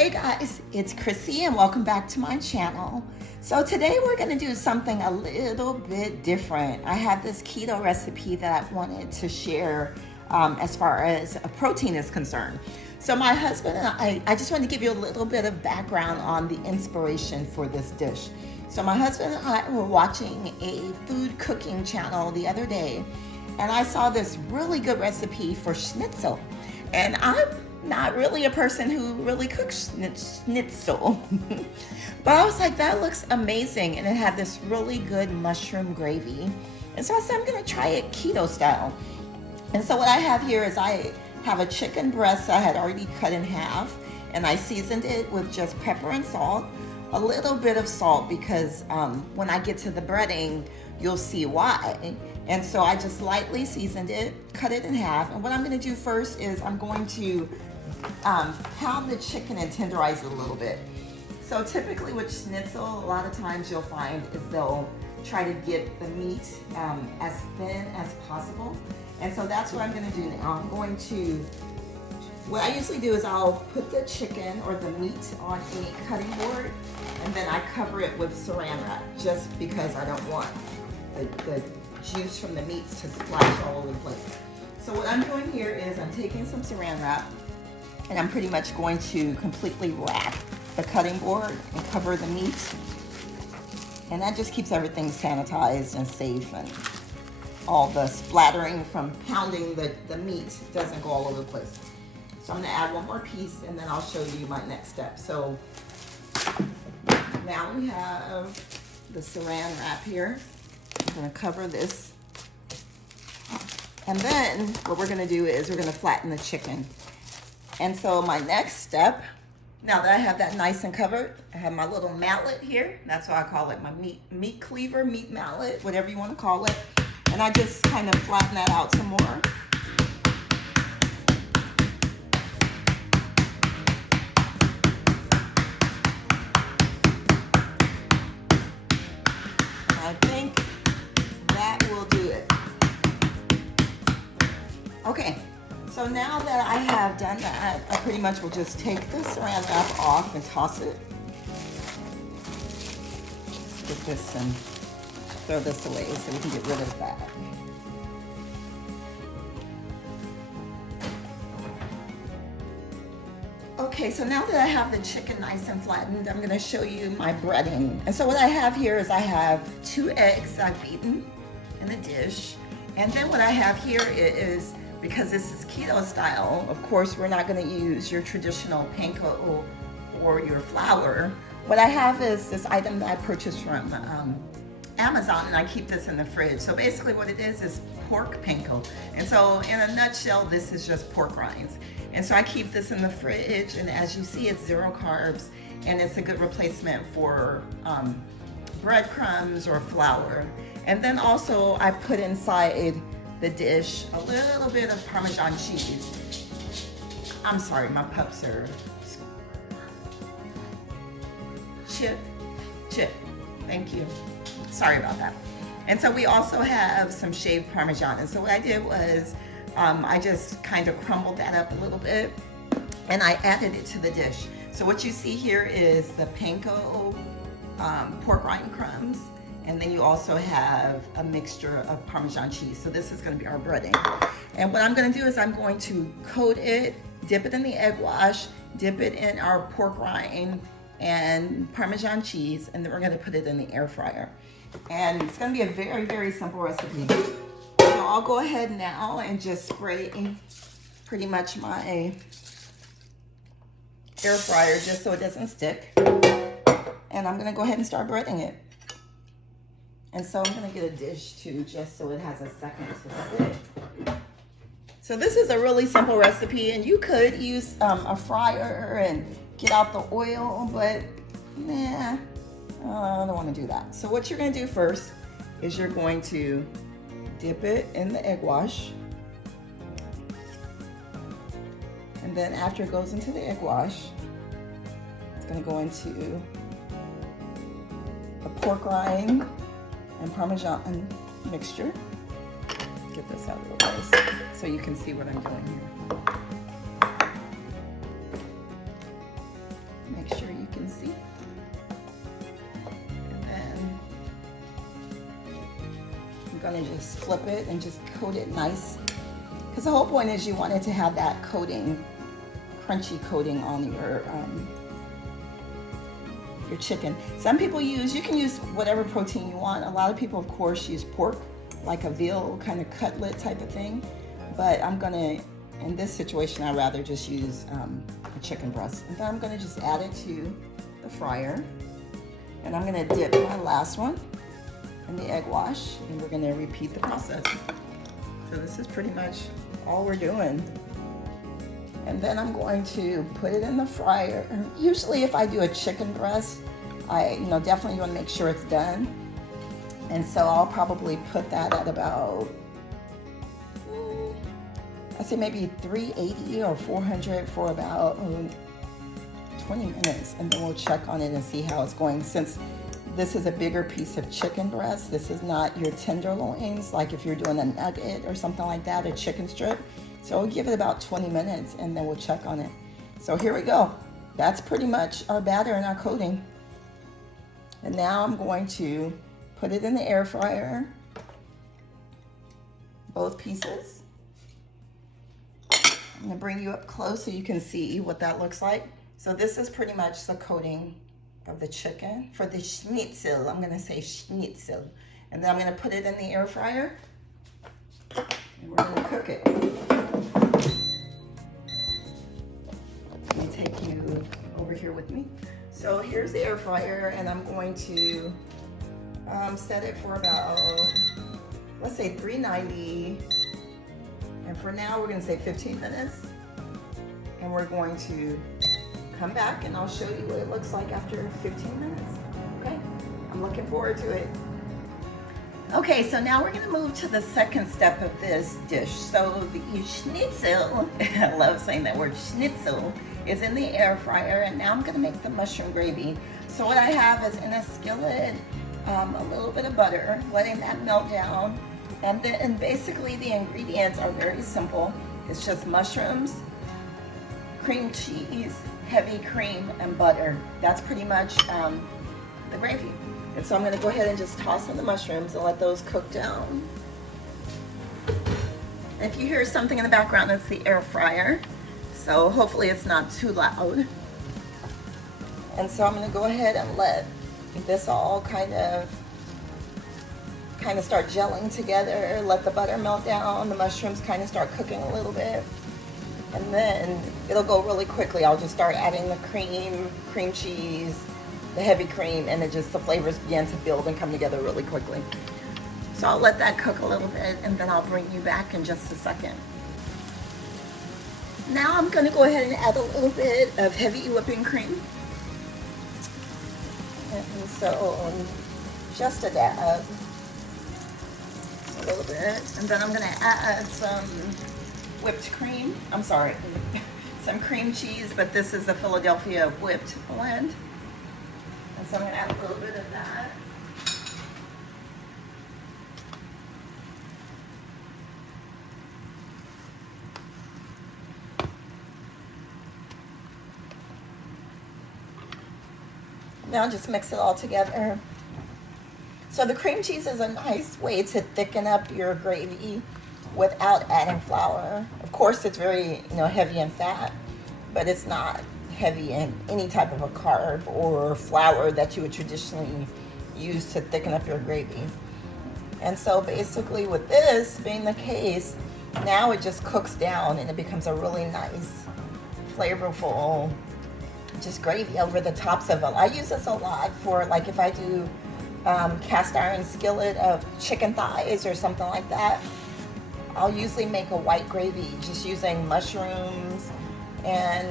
Hey guys, it's Chrissy and welcome back to my channel. So today we're going to do something a little bit different. I have this keto recipe that I wanted to share as far as a protein is concerned. So my husband and I just wanted to give you a little bit of background on the inspiration for this dish. So my husband and I were watching a food cooking channel the other day, and I saw this really good recipe for schnitzel. And I'm not really a person who really cooks schnitzel. But I was like, that looks amazing. And it had this really good mushroom gravy. And so I said, I'm gonna try it keto style. And so what I have here is I have a chicken breast I had already cut in half, and I seasoned it with just pepper and salt, a little bit of salt because when I get to the breading, you'll see why. And so I just lightly seasoned it, cut it in half. And what I'm gonna do first is I'm going to pound the chicken and tenderize it a little bit. So typically with schnitzel, a lot of times you'll find is they'll try to get the meat as thin as possible. And so that's what I'm gonna do now. What I usually do is I'll put the chicken or the meat on a cutting board, and then I cover it with saran wrap just because I don't want the juice from the meats to splash all over the place. So what I'm doing here is I'm taking some saran wrap, and I'm pretty much going to completely wrap the cutting board and cover the meat. And that just keeps everything sanitized and safe, and all the splattering from pounding the meat doesn't go all over the place. So I'm gonna add one more piece and then I'll show you my next step. So now we have the saran wrap here. I'm gonna cover this. And then what we're gonna do is we're gonna flatten the chicken. And so my next step, now that I have that nice and covered, I have my little mallet here. That's what I call it, my meat cleaver, meat mallet, whatever you want to call it. And I just kind of flatten that out some more. I think that will do it. Okay. So now that I have done that, I pretty much will just take the saran wrap off and toss it. Get this and throw this away so we can get rid of that. Okay, so now that I have the chicken nice and flattened, I'm gonna show you my breading. And so what I have here is I have 2 eggs I've beaten in a dish. And then what I have here is, because this is keto style, of course, we're not gonna use your traditional panko or your flour. What I have is this item that I purchased from Amazon, and I keep this in the fridge. So basically what it is pork panko. And so in a nutshell, this is just pork rinds. And so I keep this in the fridge, and as you see, it's 0 carbs, and it's a good replacement for breadcrumbs or flour. And then also I put inside the dish a little bit of Parmesan cheese. I'm sorry, my pups are chip, thank you. Sorry about that. And so we also have some shaved Parmesan. And so what I did was I just kind of crumbled that up a little bit, and I added it to the dish. So what you see here is the panko pork rind crumbs. And then you also have a mixture of Parmesan cheese. So this is gonna be our breading. And what I'm gonna do is I'm going to coat it, dip it in the egg wash, dip it in our pork rind and Parmesan cheese, and then we're gonna put it in the air fryer. And it's gonna be a very, very simple recipe. So I'll go ahead now and just spray pretty much my air fryer just so it doesn't stick. And I'm gonna go ahead and start breading it. And so I'm gonna get a dish too, just so it has a second to sit. So this is a really simple recipe, and you could use a fryer and get out the oil, but nah, I don't wanna do that. So what you're gonna do first is you're going to dip it in the egg wash. And then after it goes into the egg wash, it's gonna go into a pork rind and Parmesan mixture. Get this out of the way so you can see what I'm doing here. to just flip it and just coat it nice. Because the whole point is you want it to have that coating, crunchy coating on your chicken. Some people you can use whatever protein you want. A lot of people, of course, use pork, like a veal kind of cutlet type of thing. But I'm gonna, in this situation, I'd rather just use a chicken breast. And then I'm gonna just add it to the fryer. And I'm gonna dip my last one in the egg wash, and we're gonna repeat the process. So this is pretty much all we're doing. And then I'm going to put it in the fryer. Usually if I do a chicken breast, I definitely want to make sure it's done. And so I'll probably put that at about, I say maybe 380 or 400 for about 20 minutes. And then we'll check on it and see how it's going. Since this is a bigger piece of chicken breast, this is not your tenderloins, like if you're doing a nugget or something like that, a chicken strip. So we'll give it about 20 minutes and then we'll check on it. So here we go. That's pretty much our batter and our coating. And now I'm going to put it in the air fryer, both pieces. I'm gonna bring you up close so you can see what that looks like. So this is pretty much the coating of the chicken for the schnitzel. I'm gonna say schnitzel. And then I'm gonna put it in the air fryer and we're gonna cook it. Let me take you over here with me. So here's the air fryer, and I'm going to set it for about, let's say 390. And for now, we're gonna say 15 minutes. And we're going to come back and I'll show you what it looks like after 15 minutes. Okay, I'm looking forward to it. Okay, so now we're gonna move to the second step of this dish. So the schnitzel, I love saying that word, schnitzel, is in the air fryer, and now I'm gonna make the mushroom gravy. So what I have is in a skillet, a little bit of butter, letting that melt down. And basically the ingredients are very simple. It's just mushrooms, cream cheese, heavy cream, and butter. That's pretty much the gravy. And so I'm gonna go ahead and just toss in the mushrooms and let those cook down. And if you hear something in the background, it's the air fryer. So hopefully it's not too loud. And so I'm gonna go ahead and let this all kind of start gelling together. Let the butter melt down, the mushrooms kind of start cooking a little bit. And then it'll go really quickly. I'll just start adding the cream cheese, the heavy cream, and the flavors begin to build and come together really quickly. So I'll let that cook a little bit, and then I'll bring you back in just a second. Now I'm gonna go ahead and add a little bit of heavy whipping cream. And so just a dab, a little bit. And then I'm gonna add some whipped cream. I'm sorry, some cream cheese, but this is the Philadelphia whipped blend. And so I'm gonna add a little bit of that. Now just mix it all together. So the cream cheese is a nice way to thicken up your gravy without adding flour. Of course, it's very heavy in fat, but it's not heavy in any type of a carb or flour that you would traditionally use to thicken up your gravy. And so basically with this being the case, now it just cooks down and it becomes a really nice, flavorful, just gravy over the tops of it. I use this a lot for, like, if I do cast iron skillet of chicken thighs or something like that. I'll usually make a white gravy just using mushrooms and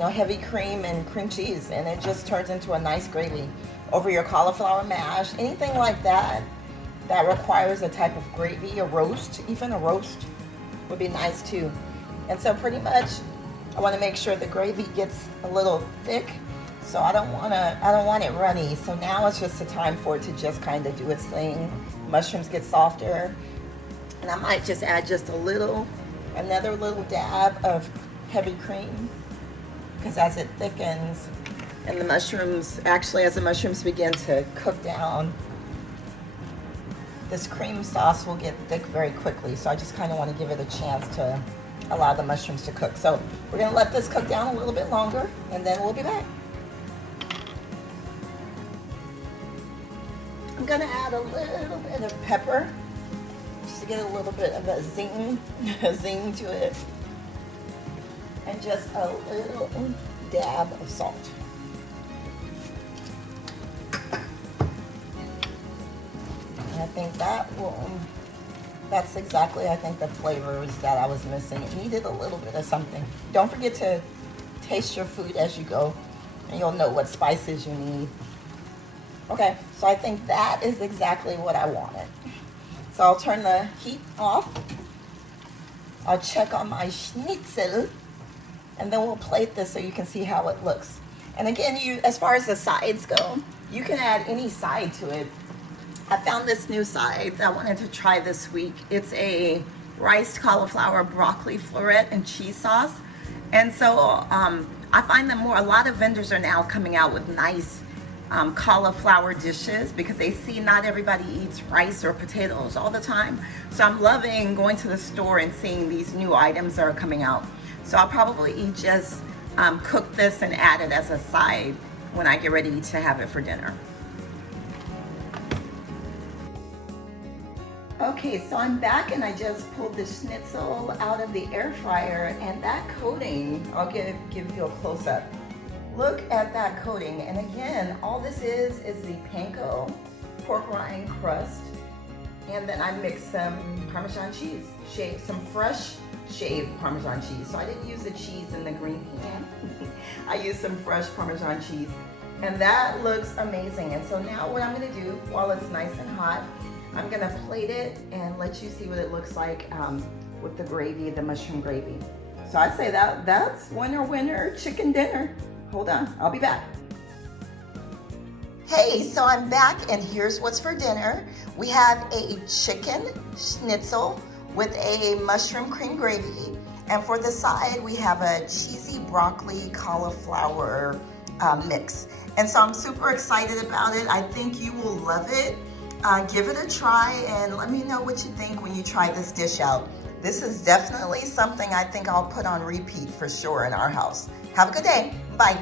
heavy cream and cream cheese, and it just turns into a nice gravy over your cauliflower mash. Anything like that that requires a type of gravy, a roast, even a roast would be nice too. And so pretty much I want to make sure the gravy gets a little thick, so I don't want it runny. So now it's just a time for it to just kind of do its thing. Mushrooms get softer, and I might just add just another little dab of heavy cream, because as it thickens and the mushrooms, actually as the mushrooms begin to cook down, this cream sauce will get thick very quickly. So I just kind of want to give it a chance to allow the mushrooms to cook. So we're gonna let this cook down a little bit longer and then we'll be back. I'm gonna add a little bit of pepper just to get a little bit of a zing to it. And just a little dab of salt. And I think that's exactly, I think, the flavors that I was missing. It needed a little bit of something. Don't forget to taste your food as you go, and you'll know what spices you need. Okay, so I think that is exactly what I wanted. So I'll turn the heat off. I'll check on my schnitzel, and then we'll plate this so you can see how it looks. And again, as far as the sides go, you can add any side to it. I found this new side that I wanted to try this week. It's a riced cauliflower broccoli floret and cheese sauce. And so I find that a lot of vendors are now coming out with nice cauliflower dishes because they see not everybody eats rice or potatoes all the time. So I'm loving going to the store and seeing these new items that are coming out. So I'll probably just cook this and add it as a side when I get ready to have it for dinner. Okay, so I'm back and I just pulled the schnitzel out of the air fryer, and that coating, I'll give you a close-up. Look at that coating, and again, all this is the panko pork rind crust, and then I mixed some Parmesan cheese, some fresh shaved Parmesan cheese. So I didn't use the cheese in the green pan. I used some fresh Parmesan cheese, and that looks amazing. And so now what I'm gonna do, while it's nice and hot, I'm gonna plate it and let you see what it looks like with the gravy, the mushroom gravy. So I'd say that's winner chicken dinner. Hold on, I'll be back. Hey, so I'm back and here's what's for dinner. We have a chicken schnitzel with a mushroom cream gravy. And for the side, we have a cheesy broccoli cauliflower mix. And so I'm super excited about it. I think you will love it. Give it a try and let me know what you think when you try this dish out. This is definitely something I think I'll put on repeat for sure in our house. Have a good day. Bye.